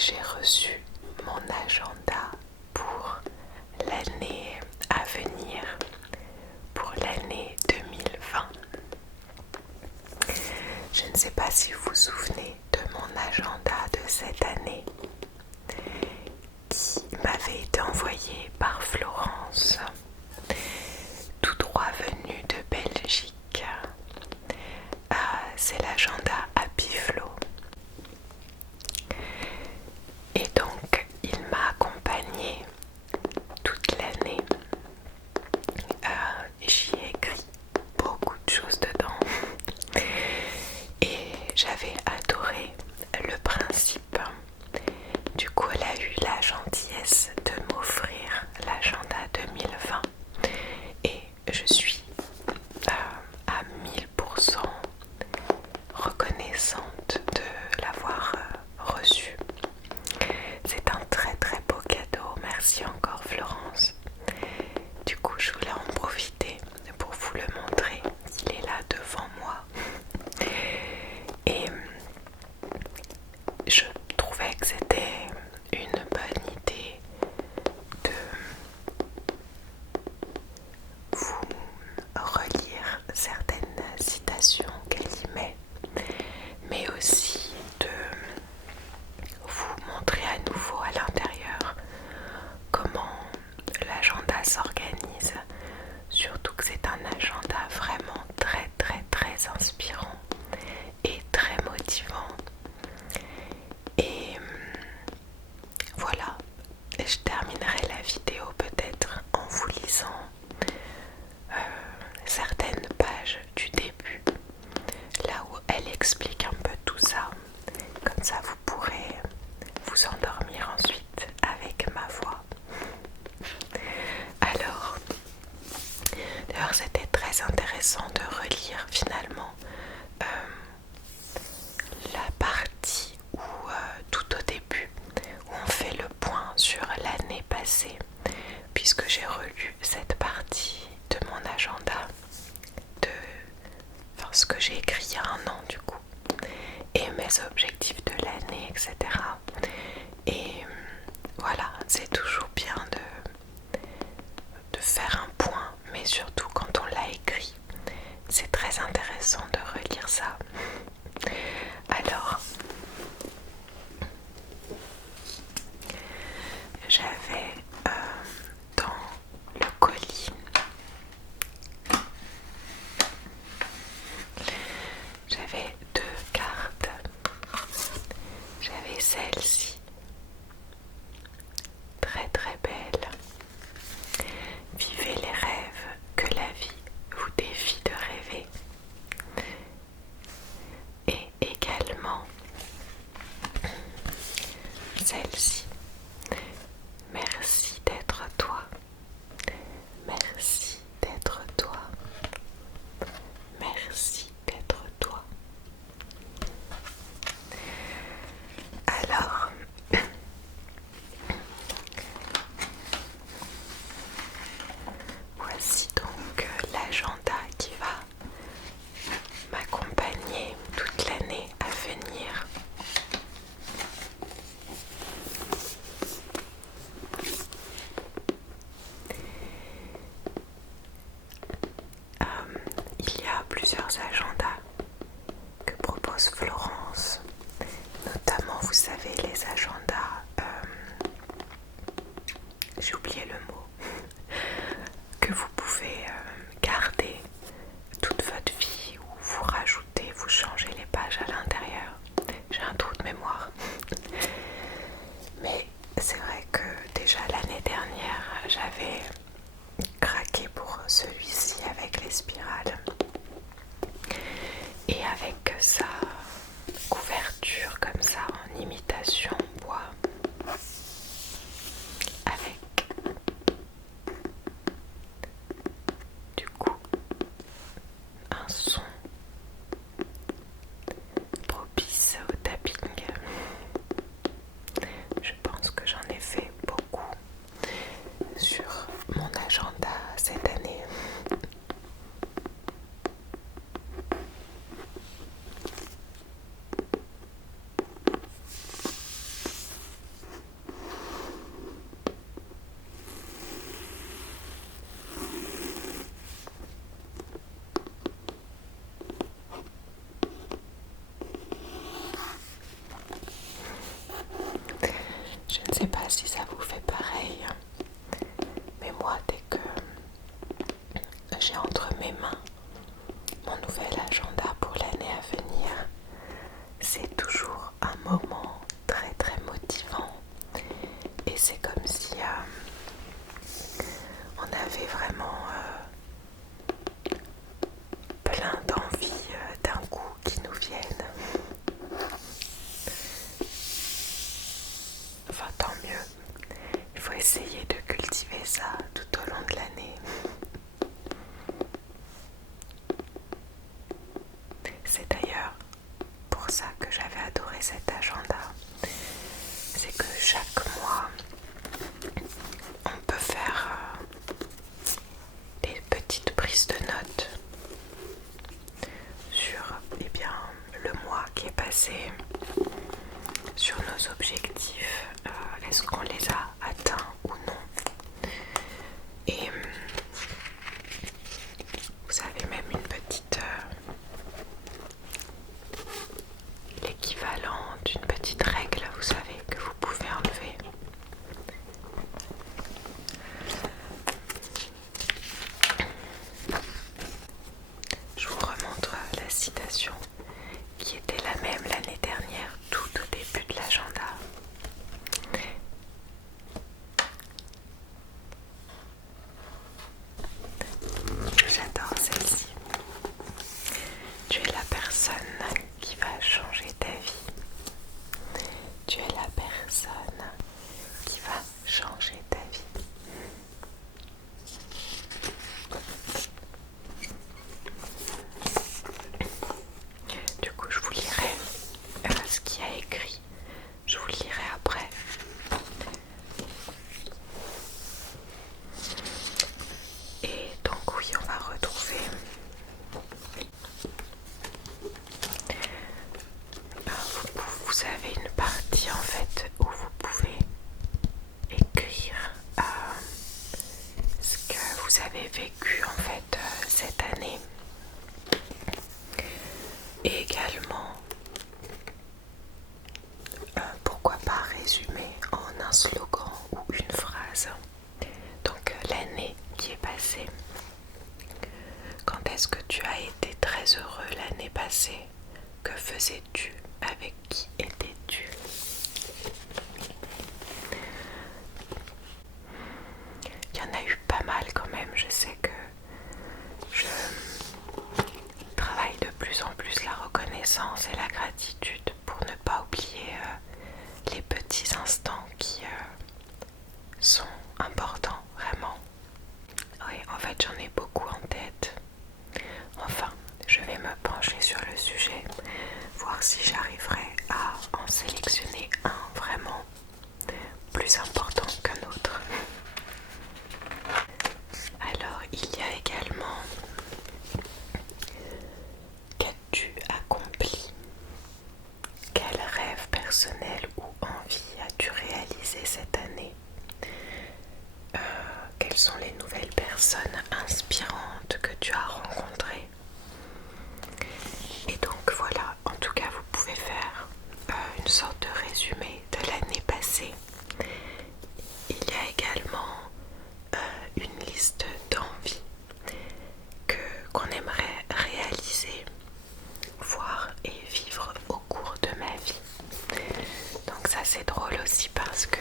j'ai reçu mon agenda pour l'année à venir, pour l'année 2020. Je ne sais pas si vous vous souvenez de mon agenda de cette année qui m'avait été envoyé par Florence, tout droit venu de Belgique. C'est l'agenda Happy Flow. Et donc, il m'a accompagnée toute l'année. J'y ai écrit beaucoup de choses dedans. Et j'avais adoré le principe. Du coup, elle a eu la gentillesse de m'offrir l'agenda 2020. Et je suis à 1000% reconnaissante de l'avoir reçu. C'est un très très beau cadeau. Merci encore Florence. Du coup, je voulais en profiter pour vous le montrer. Il est là devant moi. Et je trouvais que c'était une bonne idée de vous relire certaines citations qu'elle y met, mais aussi de vous montrer à nouveau à l'intérieur comment l'agenda s'organise, surtout que c'est un agenda vraiment très très très inspirant et très motivant. Et voilà, je terminerai la vidéo peut-être en vous lisant certaines pages du début, là où elle explique un peu tout ça. Comme ça vous pourrez vous endormir ensuite avec ma voix. D'ailleurs c'était très intéressant de relire finalement la partie où tout au début où on fait le point sur l'année passée, puisque j'ai relu cette partie de mon agenda, ce que j'ai écrit il y a un an du coup, et mes objectifs de l'année, etc. Et voilà, c'est toujours bien de faire un point, mais surtout quand on l'a écrit, c'est très intéressant de relire ça. Alors, j'avais dans le colis, j'avais deux cartes. J'avais celle-ci, très très belle. Vivez les rêves que la vie vous défie de rêver. Et également celle-ci. Merci d'être toi. Merci d'être toi. Merci d'être toi. Alors, voici donc l'agenda qui va m'accompagner toute l'année à venir. Il y a plusieurs agendas que propose Florence, notamment, vous savez, les agendas, j'ai oublié le mot, que vous pouvez garder toute votre vie, où vous rajoutez, vous changez les pages à l'intérieur. J'ai un trou de mémoire. Mais c'est vrai que déjà l'année dernière, j'avais craqué pour celui-ci avec les spirales. Et avec sa couverture comme ça en imitation bois, avec du coup un son propice au tapping. Je pense que j'en ai fait beaucoup sur mon agenda cette année. et c'est comme si on avait vraiment plein d'envies d'un coup qui nous viennent. Enfin, tant mieux. Il faut essayer de cultiver ça tout au long de l'année. C'est d'ailleurs pour ça que j'avais adoré cet agenda. C'est que chaque mois, on peut faire des petites prises de notes sur le mois qui est passé, sur nos objectifs, est-ce qu'on les a atteints ou non. Et vous avez même une petite l'équivalent d'une petite règle, vous savez, que vous pouvez enlever. Je vous remontre la citation qui était la même l'année dernière, tout au début de l'agenda. J'adore celle-ci. Tu es la personne qui va changer ta vie. Tu es la personne qui va changer ta vie. Du coup, je vous lirai ce qu'il y a écrit. Je vous le lirai après. Et donc oui, on va retrouver vous avez une partie en fait où vous pouvez écrire ce que vous avez vécu en fait cette année, et également pourquoi pas résumer en un slogan ou une phrase. Donc l'année qui est passée. Quand est-ce que tu as été très heureux l'année passée? Que faisais-tu? Avec qui étais-tu? Il y en a eu pas mal quand même. Je sais que je travaille de plus en plus la reconnaissance et la gratitude pour ne pas oublier les petits instants qui sont importants, vraiment. Oui, en fait j'en ai beaucoup en tête. Enfin, je vais me pencher sur le sujet, voir si j'arriverai à en sélectionner un vraiment plus important qu'un autre. Alors, il y a également qu'as-tu accompli? Quel rêve personnel ou envie as-tu réalisé cette année? Quelles sont les nouvelles personnes inspirantes que tu as rencontrées? Et donc voilà, en tout cas vous pouvez faire une sorte de résumé de l'année passée. Il y a également une liste d'envies qu'on aimerait réaliser, voir et vivre au cours de ma vie. Donc ça c'est drôle aussi parce que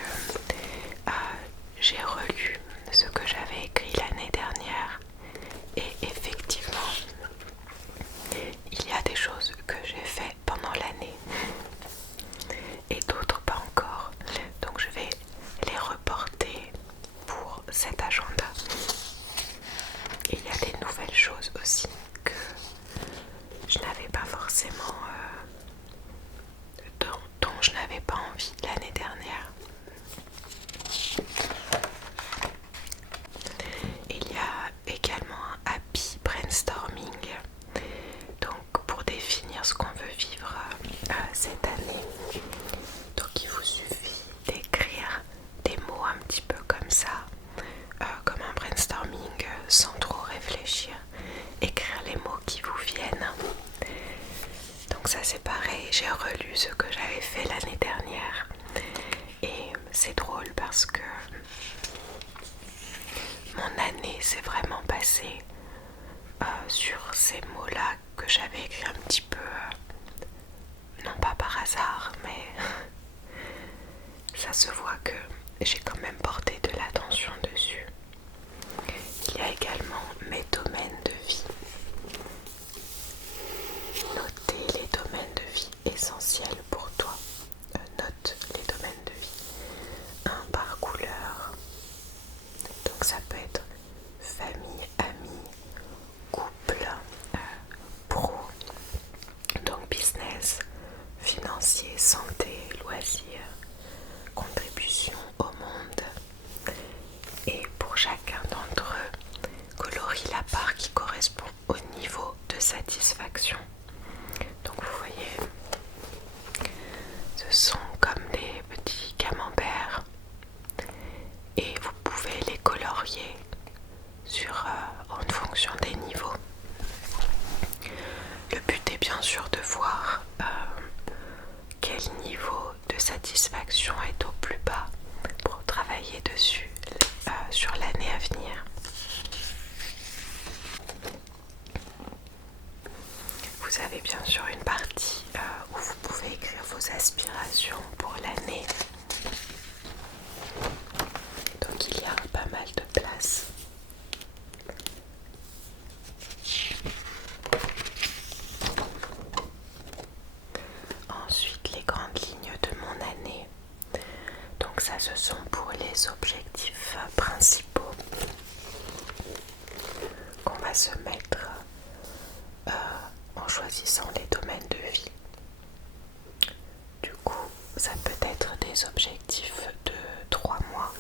j'ai relu ce que j'avais écrit l'année dernière et effectivement il y a des choses que j'ai fait pendant l'année et d'autres pas encore, donc je vais les reporter pour cet agenda. Et il y a des nouvelles choses aussi que je n'avais pas forcément dont je n'avais pas envie l'année dernière. Il y a également un happy brainstorming, donc pour définir ce qu'on veut vivre cette année. Donc il vous suffit d'écrire des mots un petit peu comme ça, comme un brainstorming, sans trop réfléchir. Écrire les mots qui vous viennent. Donc ça c'est pareil, j'ai relu ce que j'avais fait l'année dernière et c'est drôle parce que mon année s'est vraiment passée sur ces mots-là que j'avais écrits un petit peu, non pas par hasard, mais ça se voit que j'ai quand même porté de l'attention dessus. Il y a également mes domaines de vie. Notez les domaines de vie essentiels pour toi. Note les domaines de vie. Un par couleur. Donc ça peut être famille, amis, couple, pro, donc business, financier, santé, loisirs, contribution au monde. Et pour chacun d'entre eux, colorie la part qui correspond au niveau de satisfaction. Donc vous voyez, ce sont comme des petits camemberts et vous pouvez les colorier en fonction des niveaux. Le but est bien sûr de voir quel niveau de satisfaction est au plus bas pour travailler dessus sur l'année à venir. Vous avez bien sûr une partie où vous pouvez écrire vos aspirations pour l'année. Donc il y a pas mal de place. Ensuite, les grandes lignes de mon année. Donc ça, ce sont pour les objectifs principaux qu'on va se mettre en choisissant les domaines de vie. Du coup, ça peut être des objectifs de 3 mois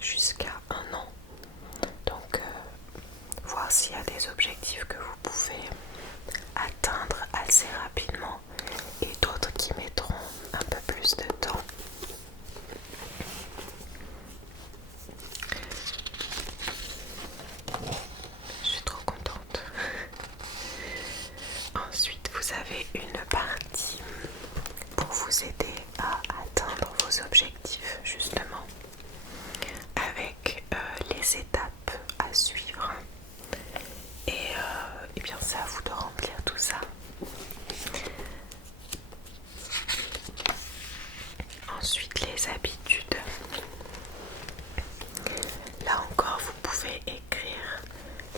jusqu'à 1 an. Donc, voir s'il y a des objectifs que vous pouvez atteindre assez rapidement et d'autres qui mettront un peu plus de temps. Je suis trop contente. Ensuite, vous avez une partie pour vous aider à atteindre vos objectifs, justement, avec les étapes à suivre. Et bien, c'est à vous de remplir tout ça. Ensuite, les habitudes. Là encore, vous pouvez écrire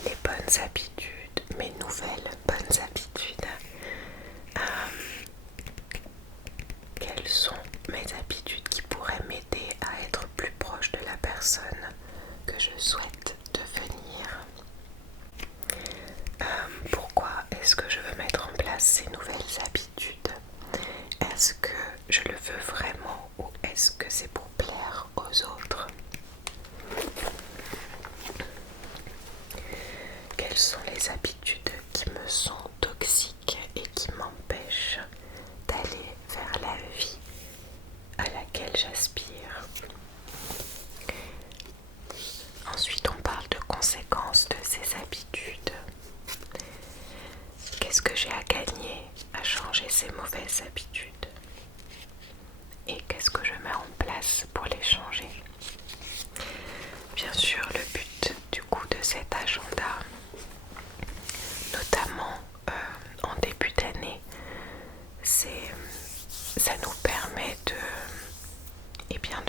les bonnes habitudes, mes nouvelles bonnes habitudes. Quelles sont mes habitudes qui pourraient m'aider à être plus proche de la personne que je souhaite devenir? Pourquoi est-ce que je veux mettre en place ces nouvelles habitudes? Est-ce que je le veux vraiment ou est-ce que c'est pour plaire aux autres? Quelles sont les habitudes qui me sont toxiques et qui m'empêchent d'aller vers la vie à laquelle j'aspire? Ensuite, on parle de conséquences de ces habitudes. Qu'est-ce que j'ai à gagner à changer ces mauvaises habitudes? Et qu'est-ce que je mets en place pour les changer? Bien sûr, le but du coup de cet agenda, notamment en début d'année, ça nous permet de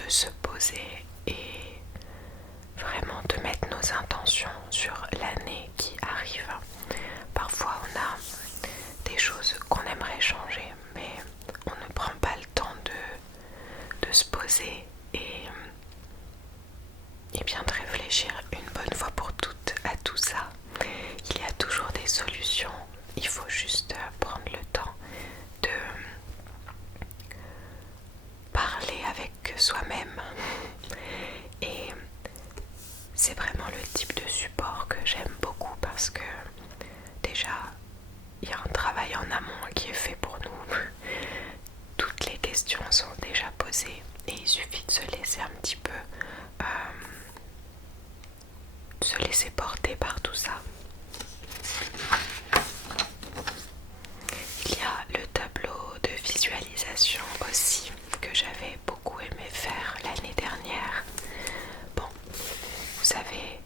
se poser et vraiment de mettre nos intentions sur l'année qui arrive. Parfois on a des choses qu'on aimerait changer, mais on ne prend pas le temps de se poser et bien de réfléchir une bonne fois pour toutes à tout ça. Il y a toujours des solutions, il faut juste prendre le temps de parler avec soi-même. Et c'est vraiment le type de support que j'aime beaucoup parce que déjà il y a un travail en amont qui est fait pour nous. Toutes les questions sont déjà posées et il suffit de se laisser un petit peu se laisser porter par tout ça. Il y a le tableau de visualisation aussi que j'avais beaucoup aimé faire l'année dernière. Bon, vous avez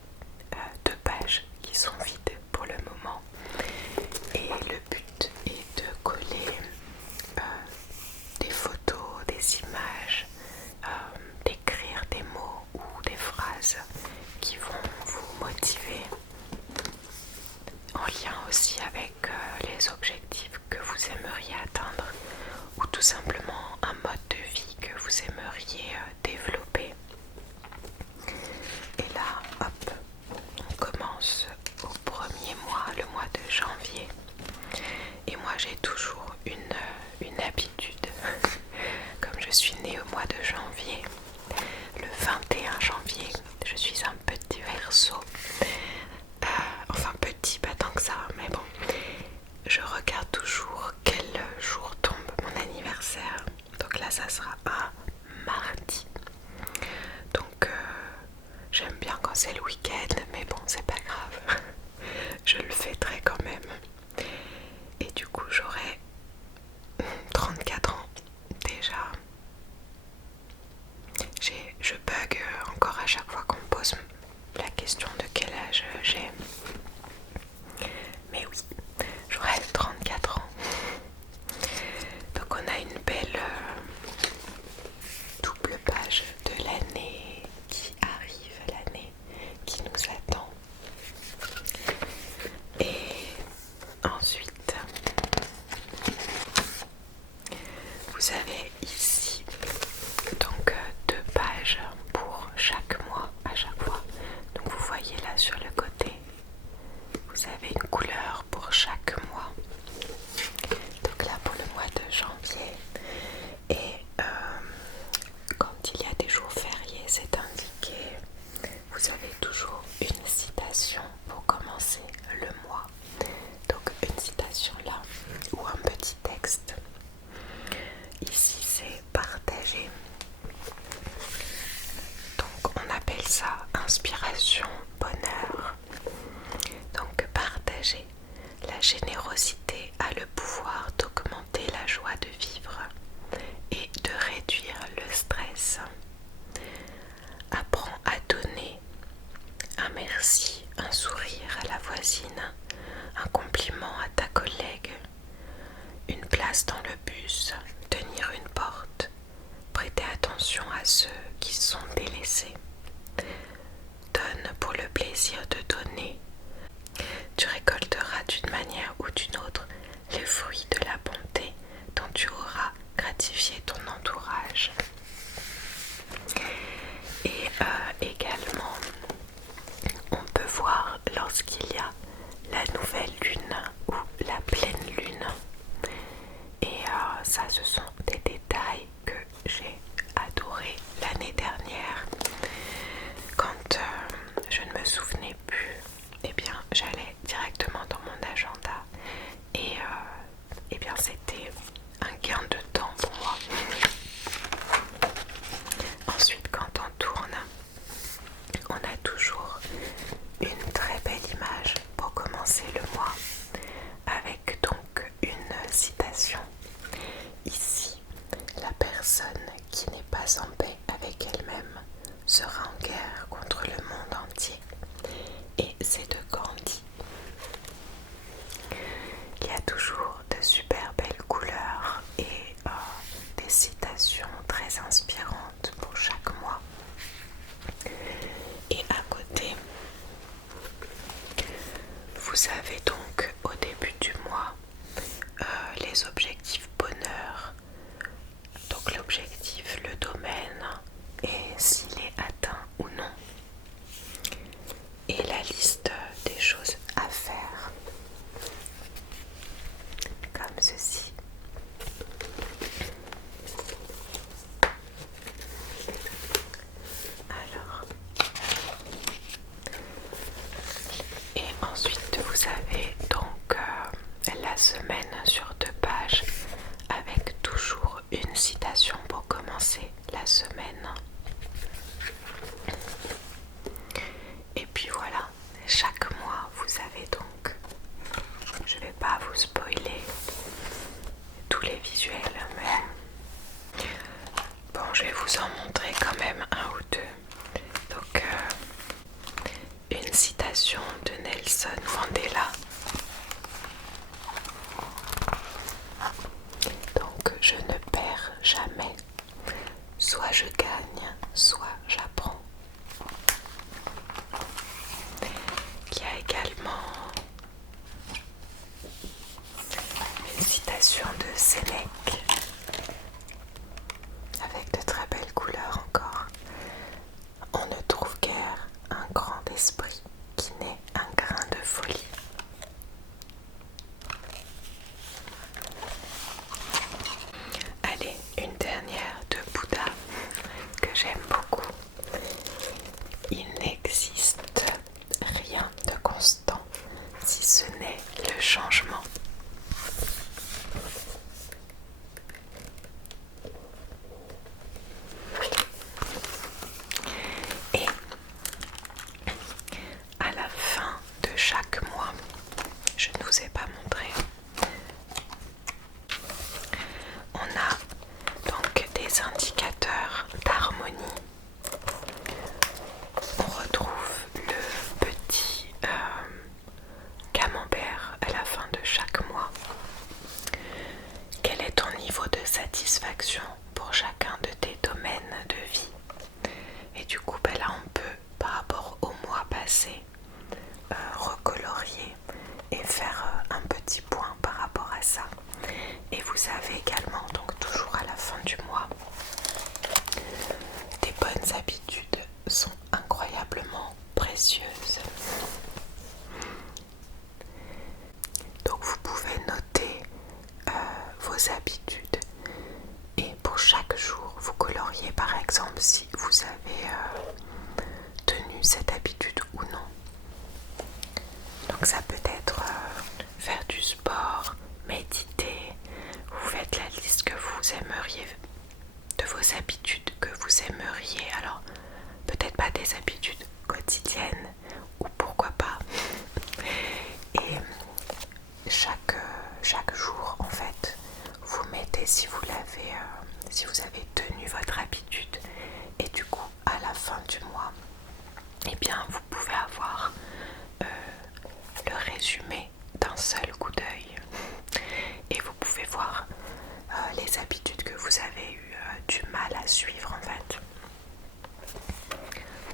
2 pages qui sont vides pour le moment et le but est de coller des photos, des images, d'écrire c'est le week-end, mais bon, c'est pas grave. Je le fêterai quand même. Et du coup, j'aurai 34 ans déjà. Je bug encore à chaque fois qu'on me pose la question de quel âge j'ai. Mais oui, j'aurai 34 ans. Donc on a une belle double page de l'année qui arrive, l'année qui nous attend. Et ensuite, vous avez ici donc 2 pages pour chaque mois à chaque fois. Donc vous voyez là sur le côté, vous avez une couleur pour chaque mois. Donc là pour le mois de janvier, et quand il y a des jours fériés, c'est indiqué. Vous avez toujours une citation pour commencer le mois. Donc une citation là ou un petit texte. Ici c'est partager. Donc on appelle ça inspiration, bonheur. Donc partager. La générosité a le pouvoir d'augmenter la joie de vivre et de réduire le stress. Apprends à donner un merci, un sourire à la voisine, un compliment à ta collègue, une place dans le bus, tenir une porte, prêter attention à ceux qui sont délaissés. Donne pour le plaisir de donner. Tu récolteras d'une manière ou d'une autre les fruits de la bonté dont tu auras gratifié ton entourage. Et également, on peut voir lorsqu'il y a la nouvelle lune ou la pleine lune. Et ça, ce sont des détails que j'ai adorés l'année dernière. Quand je ne me souvenais plus, eh bien, j'allais directement dans mon agenda et eh bien, c'était un gain de temps pour moi. Ensuite, quand on tourne, on a toujours une très belle image pour commencer le mois, avec donc une citation. Ici, la personne qui n'est pas en paix avec elle-même sera en guerre contre le monde entier. Et c'est de Gandhi. Il y a toujours de super belles couleurs et des citations très inspirantes pour chaque mois. Et à côté, vous avez donc au début du mois les objectifs bonheur. Donc l'objectif, le domaine et s'il est atteint ou non. Et la liste des choses à faire. Comme ceci. Alors. Et ensuite vous avez donc la semaine sur 2 pages avec toujours une citation pour commencer la semaine. Et puis voilà, chaque mois vous avez donc, je vais pas vous spoiler tous les visuels, mais bon, je vais vous en montrer quand même un ou deux. Donc une citation de Nelson Mandela. Donc je ne perds jamais, soit je gagne, soit j'apprends. Il y a également une citation de Sénèque avec de très belles couleurs encore. On ne trouve guère un grand esprit qui n'ait un grain de folie. Allez, une dernière de Bouddha que j'aime beaucoup. Il n'existe rien de constant si ce n'est le changement. Et vous avez tenu cette habitude ou non. Donc ça peut être faire du sport, méditer, vous faites la liste que vous aimeriez, de vos habitudes que vous aimeriez, alors peut-être pas des habitudes quotidiennes, ou pourquoi pas, et chaque jour en fait, vous mettez si vous l'avez, si vous avez tenu votre habitude, et du coup à la fin du mois, eh bien vous pouvez avoir le résumé d'un seul coup d'œil et vous pouvez voir les habitudes que vous avez eu du mal à suivre en fait,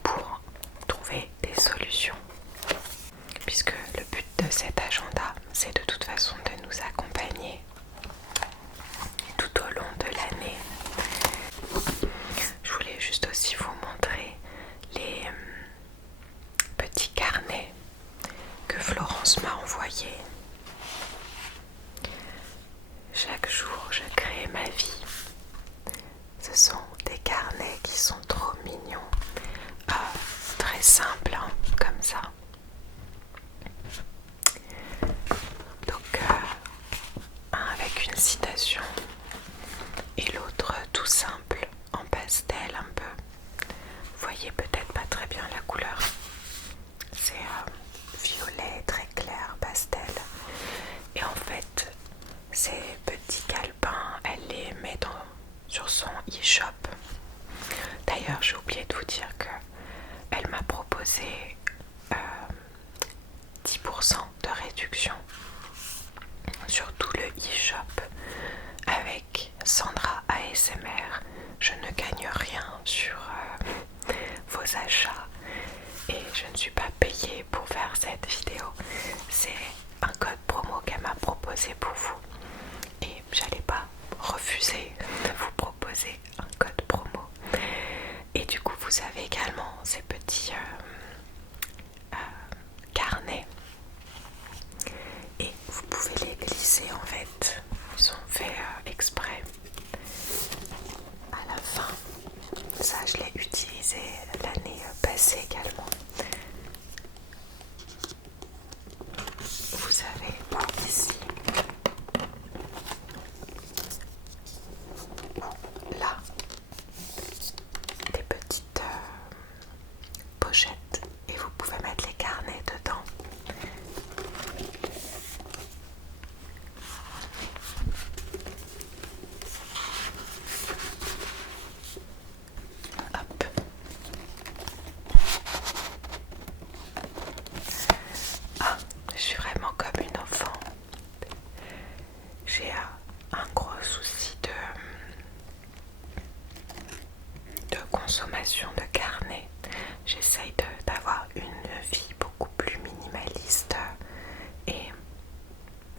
pour trouver des solutions, puisque le but de cet agenda c'est de toute façon de nous accompagner tout au long de l'année. Je voulais juste aussi vous montrer les petits carnets que Florence m'a envoyés. Chaque jour je crée ma vie. Ce sont des carnets qui sont trop mignons, très simples hein, comme ça. Donc un avec une citation et l'autre tout simple en pastel un peu. Vous voyez peut-être pas très bien la couleur. C'est violet très clair pastel. Et en fait ces petits calepins, elle les met sur son e-shop. D'ailleurs j'ai oublié de vous dire que elle m'a proposé 10% de réduction sur tout le e-shop avec Sandra ASMR. Je ne gagne rien sur vos achats et je ne suis pas payée pour faire cette vidéo. C'est un code promo qu'elle m'a proposé pour vous et j'allais pas refuser de vous proposer un code promo. Et du coup vous avez également ces petits carnets et vous pouvez les glisser en fait. Ils sont faits exprès à la fin. Ça je l'ai utilisé l'année passée également. Vous avez ici ou là des petites pochettes et vous pouvez mettre les carnets dedans. Hop. Ah, je suis vraiment comme une enfant. J'ai un gros souci de consommation de carnet. J'essaye d'avoir une vie beaucoup plus minimaliste et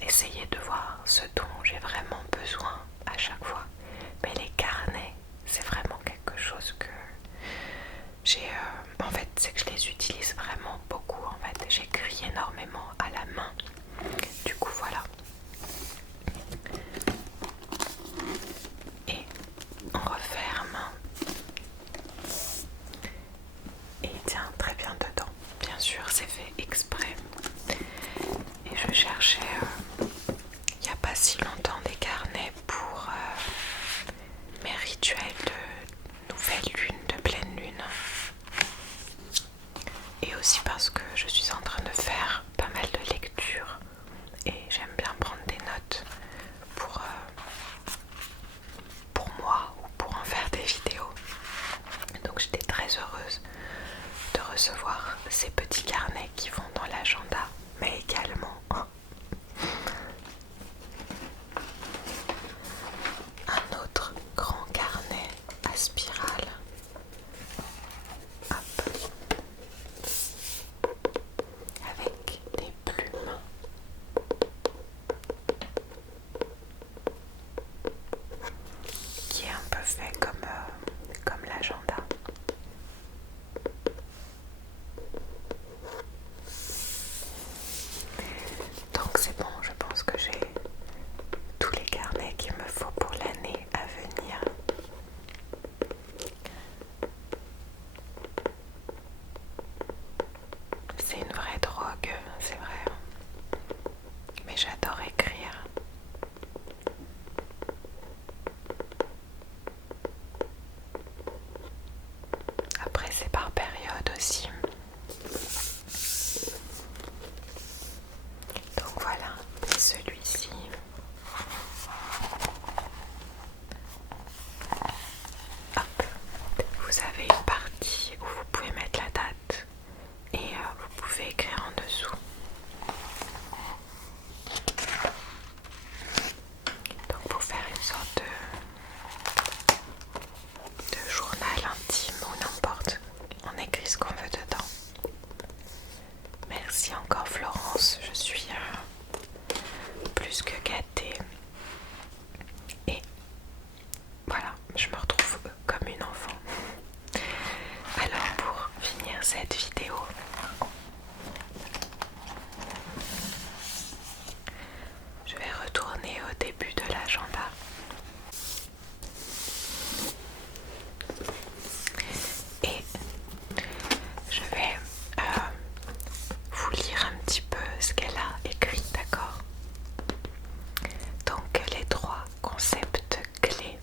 essayer de voir ce dont j'ai vraiment besoin à chaque fois. Mais les carnets, c'est vraiment quelque chose que j'ai... en fait, c'est que je les utilise vraiment beaucoup. En fait, j'écris énormément à la main. Du coup, voilà. Et on referme. Et il tient très bien dedans. Bien sûr, c'est fait exprès. Et je cherchais il n'y a pas si longtemps des carnets pour mes rituels de nouvelle lune, de pleine lune. Et aussi parce que je suis en train de faire pas mal de lectures et j'aime bien prendre des notes pour moi ou pour en faire des vidéos. Donc j'étais très heureuse de recevoir ces petits carnets qui vont dans l'agenda, mais également un autre grand carnet à spirale. Hop. Avec des plumes. Qui est un peu fait comme l'agenda. c'est par période aussi. Donc voilà, celui-ci. Hop, vous avez une partie où vous pouvez mettre la date et vous pouvez écrire en dessous. Donc pour faire une sorte de journal intime ou n'importe, on écrit ce qu'on veut dedans. Merci encore Florence, je suis plus que gâtée. Et voilà, je me retrouve comme une enfant. Alors pour finir cette vidéo, je vais retourner au début de l'agenda. Et je vais vous lire un petit peu ce qu'elle a écrit, d'accord? Donc les 3 concepts clés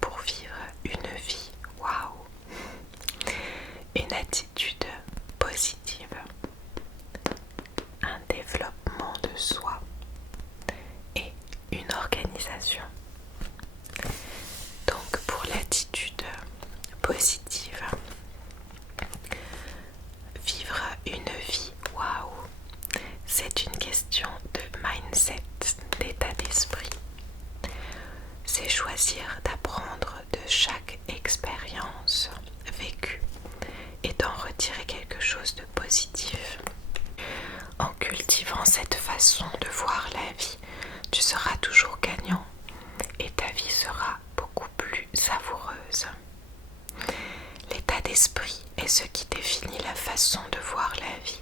pour vivre une vie waouh. Une attitude positive, un développement de soi et une organisation. Donc pour l'attitude positive, vivre une vie waouh, c'est une question de mindset, d'état d'esprit. C'est choisir d'apprendre de chaque expérience vécue et d'en retirer quelque chose de positif. En cultivant cette façon de voir la vie, tu seras toujours gagnant et ta vie sera beaucoup plus savoureuse. L'état d'esprit est ce qui définit la façon de voir la vie.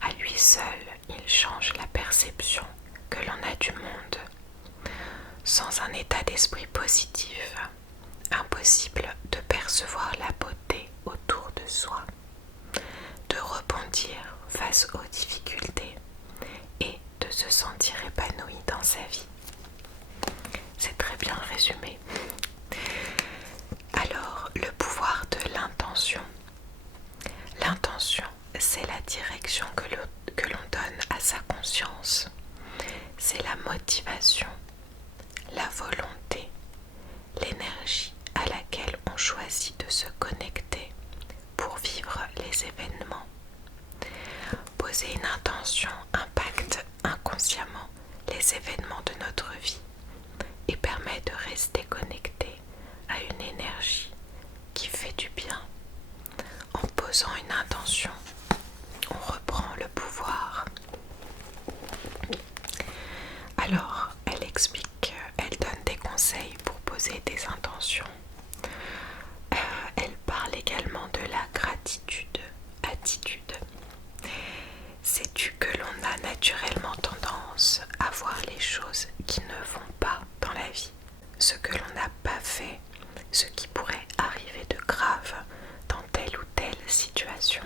À lui seul, il change la perception que l'on a du monde. Sans un état d'esprit positif, impossible de percevoir la beauté autour de soi, de rebondir face aux difficultés et de se sentir épanoui dans sa vie. C'est très bien résumé. Alors, le pouvoir de l'intention. L'intention, c'est la direction que l'on donne à sa conscience. C'est la motivation, la volonté, l'énergie à laquelle on choisit de se connecter pour vivre les événements. Poser une intention impacte inconsciemment les événements de notre vie et permet de rester connecté à une énergie qui fait du bien. En posant une intention, on reprend le pouvoir. Alors, elle explique, elle donne des conseils pour poser des intentions. Elle parle également de la gratitude, attitude. Sais-tu que l'on a naturellement tendance à voir les choses qui ne vont pas dans la vie, ce que l'on n'a pas fait, ce qui pourrait arriver de grave dans telle ou telle situation.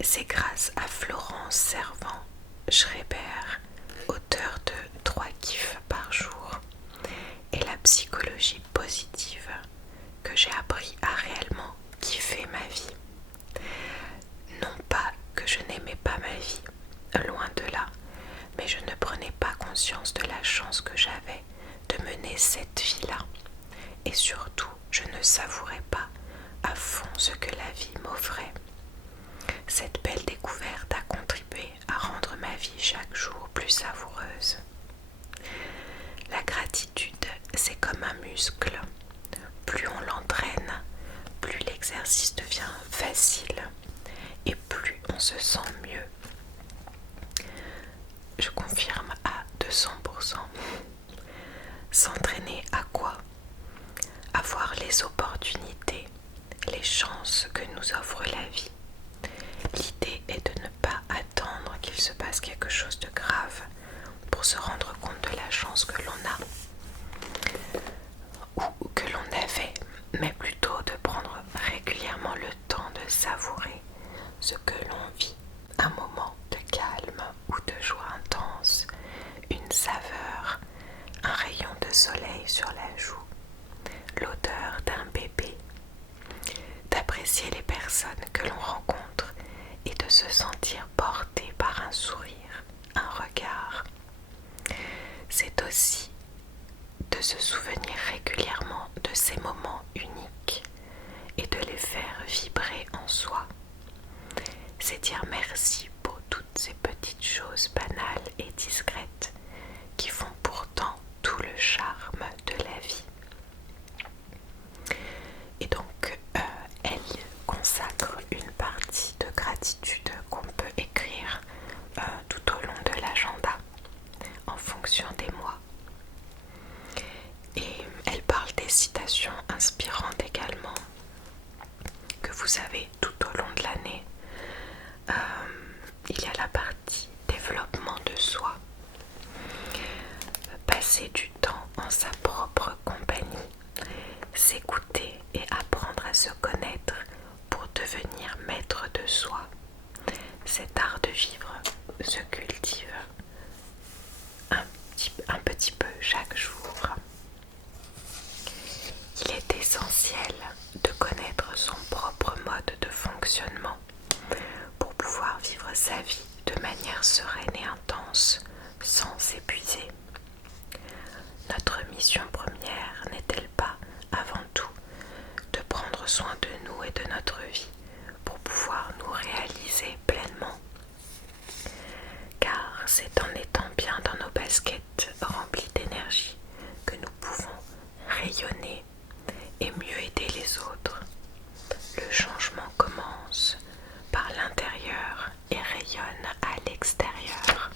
C'est grâce à Florence Servan-Schreiber, auteure de 3 kiffs par jour et la psychologie positive, que j'ai appris à réellement kiffer ma vie. Non pas que je n'aimais pas ma vie, loin de là, mais je ne prenais pas conscience de la chance que j'avais de mener cette vie-là. Et surtout, je ne savourais pas à fond ce que la vie m'offrait. Cette belle découverte a contribué à rendre ma vie chaque jour plus savoureuse. La gratitude, c'est comme un muscle. Plus on l'entraîne, plus l'exercice devient facile et plus on se sent mieux. Je confirme à 200%. S'entraîner à quoi? À voir les opportunités, les chances que nous offre la vie. L'idée est de ne pas attendre qu'il se passe quelque chose de grave pour se rendre compte de la chance que l'on a ou que l'on avait, mais plutôt de prendre régulièrement le temps de savourer ce que l'on vit, un moment de calme ou de joie intense, une saveur, un rayon de soleil sur la joue, l'odeur d'un bébé. personnes que l'on rencontre et de se sentir porté par un sourire, un regard. C'est aussi de se souvenir régulièrement de ces moments uniques et de les faire vibrer en soi. C'est dire merci pour toutes ces petites choses banales et discrètes qui font pourtant tout le charme de la vie. Et donc, elle consacre une partie de gratitude qu'on peut écrire tout au long de l'agenda en fonction des mois. Et elle parle des citations inspirantes également que vous avez tout au long de l'année. Il y a la partie développement de soi, passer du temps en sa propre compagnie, s'écouter et apprendre à se connaître pour devenir maître de soi. Cet art de vivre se cultive un petit peu chaque jour. Il est essentiel de connaître son propre mode de fonctionnement pour pouvoir vivre sa vie de manière sereine et intense sans s'épuiser. Notre mission première n'est-elle pas avant tout de prendre soin de nous et de notre vie pour pouvoir nous réaliser pleinement? Car c'est en étant bien dans nos baskets remplies d'énergie que nous pouvons rayonner et mieux aider les autres. Le changement commence par l'intérieur et rayonne à l'extérieur.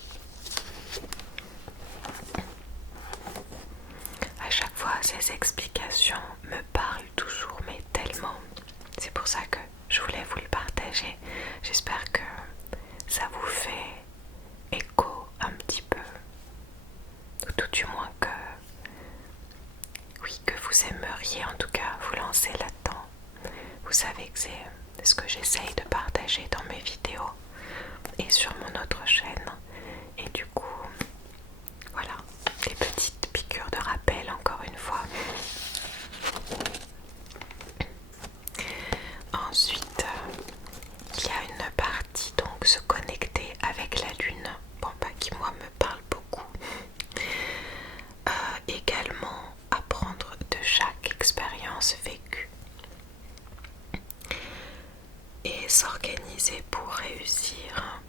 À chaque fois, ces explications me parlent toujours, mais tellement. C'est pour ça que je voulais vous le partager. J'espère que ça vous fait écho un petit peu, ou tout du moins que vous aimeriez en tout cas vous lancer là-dedans. Vous savez que c'est ce que j'essaye de partager dans mes vidéos et sur mon autre chaîne. Et du coup, voilà, des petites piqûres de rappel encore une fois. Ensuite, il y a une partie, donc se connecter avec la lune, qui moi me parle beaucoup. Également apprendre de chaque expérience vécue et s'organiser pour réussir.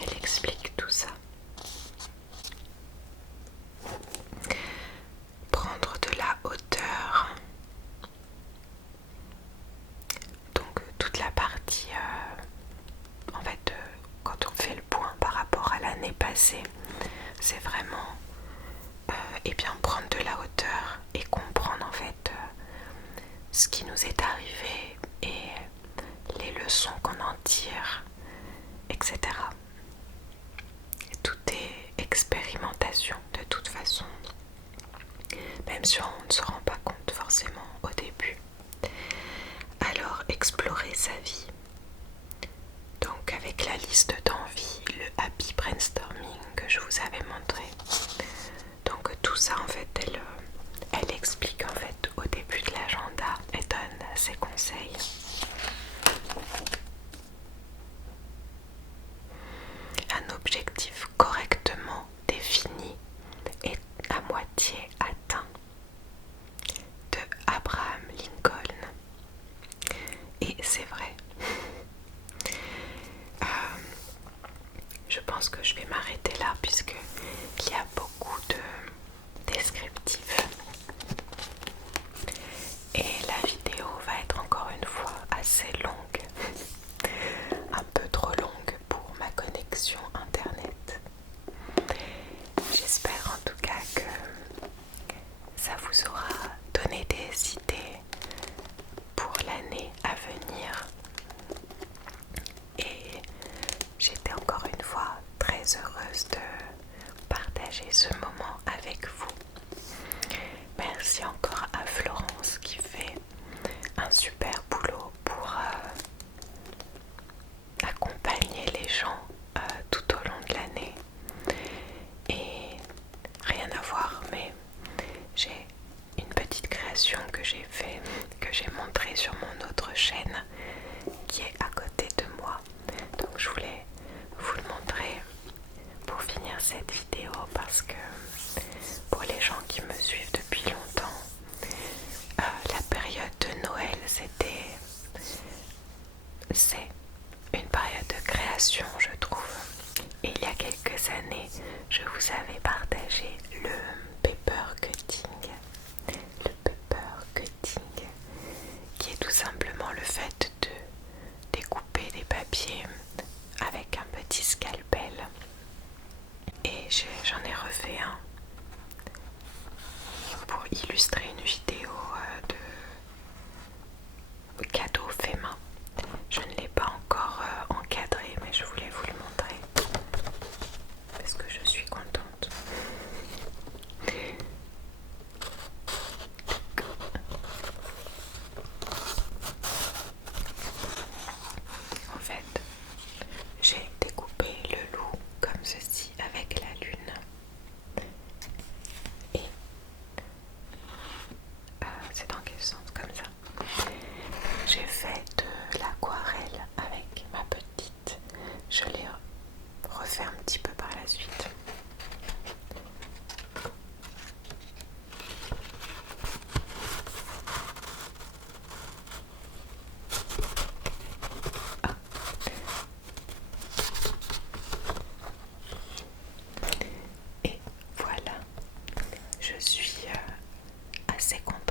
Elle explique tout ça. Prendre de la hauteur. Donc toute la partie, quand on fait le point par rapport à l'année passée, c'est vraiment prendre de la hauteur et comprendre ce qui nous est arrivé et les leçons qu'on en tire, etc. Tout est expérimentation de toute façon, même si on ne se rend pas compte forcément au début. Alors explorer sa vie, donc avec la liste d'envies, le happy brainstorming que je vous avais montré. Donc tout ça elle explique au début de l'agenda et donne ses conseils. Un objectif correctement défini est à moitié atteint, de Abraham Lincoln. Et c'est vrai. Je pense que je vais m'arrêter là puisque il y a beaucoup de descriptifs. Et la vidéo va être encore une fois assez longue, un peu trop longue pour ma connexion internet. J'espère en tout cas que ça vous aura donné des idées pour l'année à venir. Et j'étais encore une fois très heureuse de partager ce moment avec vous. Merci encore à Florence qui fait un super boulot pour accompagner les gens tout au long de l'année. Et rien à voir, mais j'ai une petite création que j'ai fait, que j'ai montré sur mon autre chaîne qui est à côté de moi. Donc je voulais vous le montrer pour finir cette vidéo parce que pour les gens qui me suivent depuis longtemps, la période de Noël c'est une période de création, je trouve. Et il y a quelques années, je vous avais partagé le paper cutting. Le paper cutting, qui est tout simplement le fait de découper des papiers avec un petit scalpel. Et j'en ai refait un pour illustrer une vidéo de cadeau fait main. Je ne l'ai pas encore encadré, mais je voulais vous le montrer parce que je suis contente. En fait, j'ai découpé le loup comme ceci avec la lune. Et c'est dans quel sens? Comme ça. J'ai fait de l'aquarelle avec ma petite. Je l'ai refait un petit peu par la suite. Et voilà, je suis assez contente